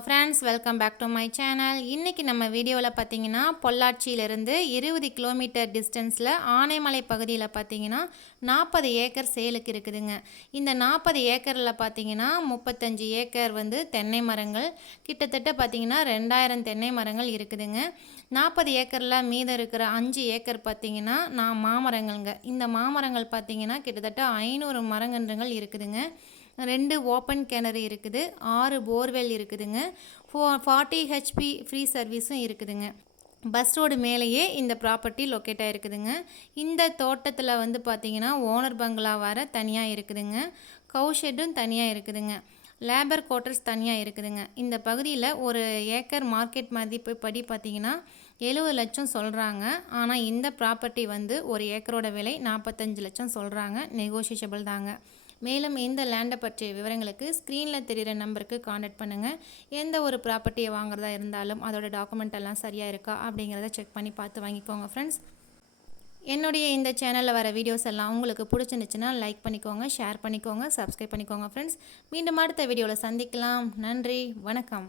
Friends, welcome back to my channel. இன்றைக்கி நம்ம வீடியோவில் பார்த்தீங்கன்னா பொள்ளாச்சியிலேருந்து 20 கிலோமீட்டர் டிஸ்டன்ஸில் ஆனைமலை பகுதியில் பார்த்தீங்கன்னா 40 ஏக்கர் சேலுக்கு இருக்குதுங்க. இந்த 40 ஏக்கரில் பார்த்தீங்கன்னா 35 ஏக்கர் வந்து தென்னை மரங்கள், கிட்டத்தட்ட பார்த்தீங்கன்னா 2000 தென்னை மரங்கள் இருக்குதுங்க. 40 ஏக்கரில் மீதம் இருக்கிற 5 ஏக்கர் பார்த்தீங்கன்னா மாமரங்கள்ங்க. இந்த மாமரங்கள் பார்த்தீங்கன்னா கிட்டத்தட்ட 500 மரங்கன்றுகள் இருக்குதுங்க. 2 ஓப்பன் கிணறு இருக்குது, 6 போர்வெல் இருக்குதுங்க, 40 ஹெச்பி ஃப்ரீ சர்வீஸும் இருக்குதுங்க. பஸ் ரோடு மேலேயே இந்த ப்ராப்பர்ட்டி லொக்கேட் ஆகிருக்குதுங்க. இந்த தோட்டத்தில் வந்து பார்த்திங்கன்னா ஓனர் பங்களா வர தனியாக இருக்குதுங்க, கவுஷெட்டும் தனியாக இருக்குதுங்க, லேபர் குவார்ட்டர்ஸ் தனியாக இருக்குதுங்க. இந்த பகுதியில் ஒரு ஏக்கர் மார்க்கெட் மதிப்பு படி பார்த்திங்கன்னா 70 லட்சம் சொல்கிறாங்க. ஆனால் இந்த ப்ராப்பர்ட்டி வந்து ஒரு ஏக்கரோட விலை 45 லட்சம் சொல்கிறாங்க. நெகோஷியபிள் தாங்க. மேலும் இந்த லேண்டை பற்றிய விவரங்களுக்கு ஸ்க்ரீனில் தெரிகிற நம்பருக்கு காண்டாக்ட் பண்ணுங்கள். எந்த ஒரு ப்ராப்பர்ட்டியை வாங்குறதா இருந்தாலும் அதோட டாக்குமெண்ட் எல்லாம் சரியாக இருக்கா அப்படிங்கிறத செக் பண்ணி பார்த்து வாங்கிக்கோங்க ஃப்ரெண்ட்ஸ். என்னுடைய இந்த சேனலில் வர வீடியோஸ் எல்லாம் உங்களுக்கு பிடிச்சிருந்துச்சுன்னா லைக் பண்ணிக்கோங்க, ஷேர் பண்ணிக்கோங்க, சப்ஸ்கிரைப் பண்ணிக்கோங்க ஃப்ரெண்ட்ஸ். மீண்டும் அடுத்த வீடியோவில் சந்திக்கலாம். நன்றி, வணக்கம்.